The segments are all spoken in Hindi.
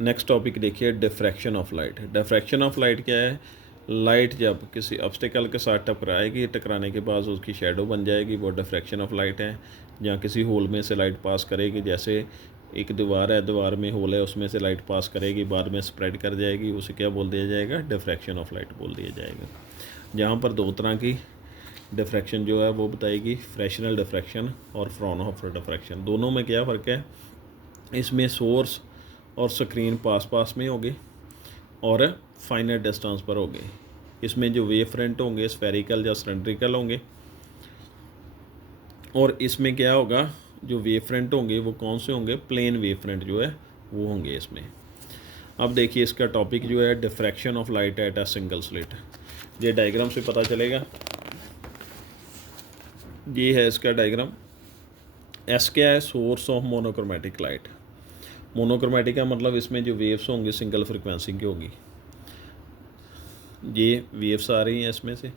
नेक्स्ट टॉपिक देखिए diffraction of light. Diffraction of light क्या है? लाइट जब किसी ऑब्स्टिकल के साथ टकराएगी, टकराने के बाद उसकी शेडो बन जाएगी, वो डिफ्रैक्शन ऑफ लाइट है। या किसी होल में से लाइट पास करेगी, जैसे एक दीवार है, दीवार में होल है, उसमें से लाइट पास करेगी, बाद में स्प्रेड कर जाएगी, उसे क्या बोल दिया जाएगा? डिफ्रैक्शन ऑफ लाइट बोल दिया जाएगा। जहाँ पर दो तरह की डिफ्रैक्शन जो है वो बताएगी, फ्रैक्शनल डिफ्रैक्शन और फ्रॉनहोफर डिफ्रैक्शन। दोनों में क्या फ़र्क है? इसमें सोर्स और स्क्रीन पास पास में होंगे और फाइनाइट डिस्टेंस पर होंगे। इसमें जो वेव फ्रंट होंगे स्फेरिकल या सिलेंड्रिकल होंगे, और इसमें क्या होगा? जो वेव फ्रंट होंगे वो कौन से होंगे? प्लेन वेव फ्रंट जो है वो होंगे इसमें। अब देखिए इसका टॉपिक जो है diffraction of light at a single slit. ये डायग्राम से पता चलेगा। ये है इसका डायग्राम। एस क्या है? Source of monochromatic light. Monochromatic का मतलब इसमें जो वेव्स होंगी सिंगल फ्रिक्वेंसी की होगी। ये वेव्स आ रही हैं इसमें से।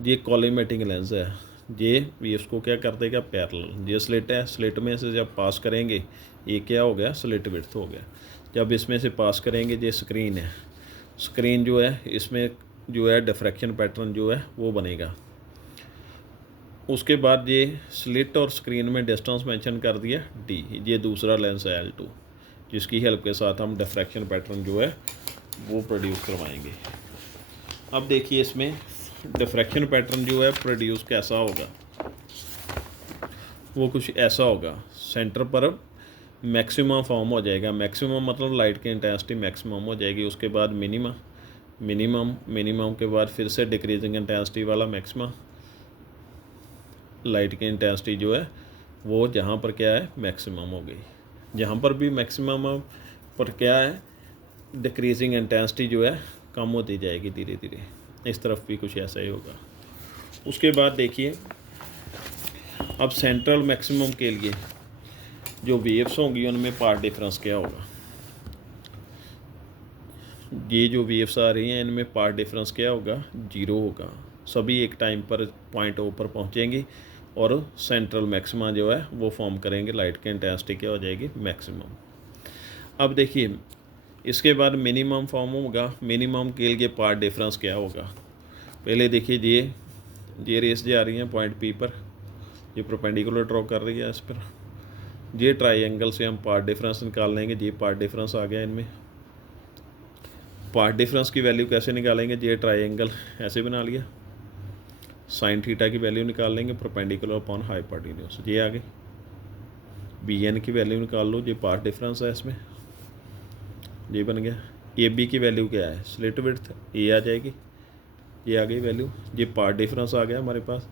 ये कॉलीमेटिंग लेंस है। ये वेव्स को क्या कर देगा? पैरेलल। ये स्लिट है, स्लिट में से जब पास करेंगे ये क्या हो गया? स्लिट विड्थ हो गया। जब इसमें से पास करेंगे, ये स्क्रीन है, स्क्रीन जो है इसमें जो है डिफ्रैक्शन पैटर्न जो है वो बनेगा। उसके बाद ये स्लिट और स्क्रीन में डिस्टेंस मेंशन कर दिया डी। ये दूसरा लेंस है L2, जिसकी हेल्प के साथ हम डिफ्रैक्शन पैटर्न जो है वो प्रोड्यूस करवाएंगे। अब देखिए इसमें डिफ्रैक्शन पैटर्न जो है प्रोड्यूस कैसा होगा? वो कुछ ऐसा होगा। सेंटर पर मैक्सिमम फॉर्म हो जाएगा। मैक्सिमम मतलब लाइट की इंटेंसिटी मैक्सिमम हो जाएगी। उसके बाद मिनिमम, मिनिमम के बाद फिर से डिक्रीजिंग इंटेंसिटी वाला मैक्सिमम। लाइट की इंटेंसिटी जो है वो जहाँ पर क्या है? मैक्सिमम हो गई। जहाँ पर भी मैक्सिमम पर क्या है? डिक्रीजिंग इंटेंसिटी जो है कम होती जाएगी धीरे धीरे। इस तरफ भी कुछ ऐसा ही होगा। उसके बाद देखिए अब सेंट्रल मैक्सिमम के लिए जो वेव्स होंगी उनमें पार्ट डिफरेंस क्या होगा? ये जो वेव्स आ रही हैं इनमें पार्ट डिफरेंस क्या होगा? जीरो होगा। सभी एक टाइम पर पॉइंट ओ पर पहुँचेंगी और सेंट्रल मैक्सिमा जो है वो फॉर्म करेंगे। लाइट की इंटेंसिटी क्या हो जाएगी? मैक्सिमम। अब देखिए इसके बाद मिनिमम फॉर्म होगा। मिनिमम के लिए पार्ट डिफरेंस क्या होगा? पहले देखिए ये रेस जा रही है पॉइंट पी पर, ये परपेंडिकुलर ड्रॉ कर रही है इस पर। ये ट्राइंगल से हम पार्ट डिफरेंस निकाल लेंगे। ये पार्ट डिफरेंस आ गया इनमें। पार्ट डिफरेंस की वैल्यू कैसे निकालेंगे? ये ट्राइंगल ऐसे बना लिया, साइन थीटा की वैल्यू निकाल लेंगे परपेंडिकुलर अपॉन हाइपोटेन्यूज। ये आ गई। बी एन की वैल्यू निकाल लो, ये पार्ट डिफरेंस है इसमें, ये बन गया। ए बी की वैल्यू क्या है? स्लिट विड्थ, ए आ जाएगी, ये आ गई वैल्यू। ये पार्ट डिफरेंस आ गया हमारे पास।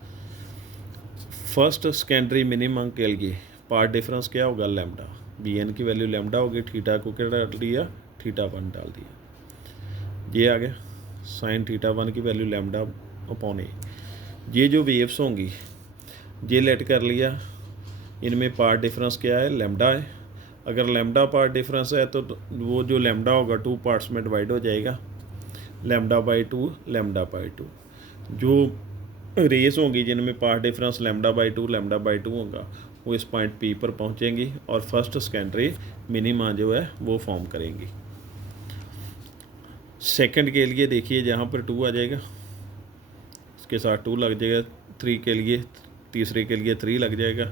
फर्स्ट सेकेंडरी मिनिमम के लिए पार्ट डिफरेंस क्या होगा? लैम्डा। बी एन की वैल्यू लैम्डा होगी। थीटा को क्या डाल दिया? थीटा 1 डाल दिया। ये आ गया। साइन थीटा 1 की वैल्यू लैम्डा अपॉन ए। ये जो वेव्स होंगी ये लेट कर लिया, इनमें पार्ट डिफरेंस क्या है? लैम्डा है। अगर लैम्डा पार्ट डिफरेंस है तो वो जो लैम्डा होगा 2 पार्ट्स में डिवाइड हो जाएगा, लैम्डा बाई 2, लैम्डा बाई 2। जो रेस होंगी जिनमें path difference lambda by 2, lambda by 2 होगा, वो इस पॉइंट पी पर पहुंचेंगी और फर्स्ट सेकेंडरी मिनिमा जो है वो फॉर्म करेंगी। सेकंड के लिए देखिए जहाँ पर 2 आ जाएगा, इसके साथ 2 लग जाएगा। 3 के लिए, तीसरे के लिए 3 लग जाएगा,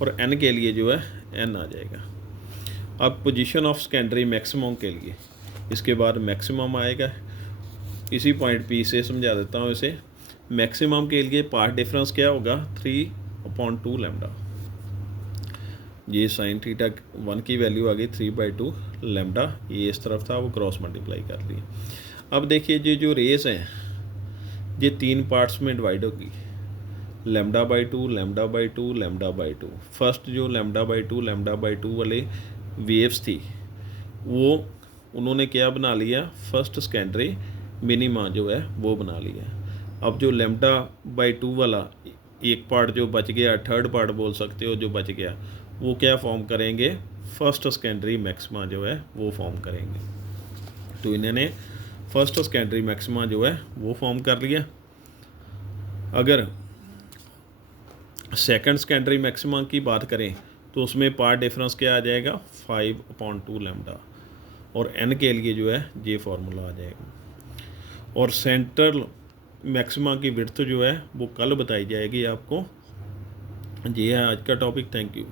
और n के लिए जो है n आ जाएगा। अब पोजीशन ऑफ सेकेंडरी मैक्सिमम के लिए इसके बाद मैक्सिमम आएगा। इसी पॉइंट पी से समझा देता हूँ इसे। मैक्सिमम के लिए पार्ट डिफरेंस क्या होगा? 3/2 लैम्डा। ये साइन थीटा 1 की वैल्यू आ गई 3/2 लैम्डा। ये इस तरफ था, वो क्रॉस मल्टीप्लाई कर लिए। अब देखिए ये जो रेस हैं ये 3 पार्ट्स में डिवाइड होगी, lambda by 2, lambda by 2, lambda by 2। First जो लैम्डा बाई 2, लैम्डा बाई 2 वाले वेव्स थी वो उन्होंने क्या बना लिया? फर्स्ट सेकेंडरी मिनिमा जो है वो बना लिया। अब जो लैम्डा बाई 2 वाला एक पार्ट जो बच गया, थर्ड पार्ट बोल सकते हो, जो बच गया, वो क्या फॉर्म करेंगे? फर्स्ट सेकेंडरी मैक्सिमा जो है वो फॉर्म करेंगे। तो इन्होंने फर्स्ट सेकेंडरी मैक्सिमा जो है वो फॉर्म कर लिया। अगर सेकंड सेकेंडरी मैक्सिमा की बात करें तो उसमें पार्ट डिफरेंस क्या आ जाएगा? 5/2 लैम्डा। और एन के लिए जो है ये फार्मूला आ जाएगा। और सेंट्रल मैक्सिमा की विड्थ जो है वो कल बताई जाएगी आपको। ये है आज का टॉपिक। Thank you.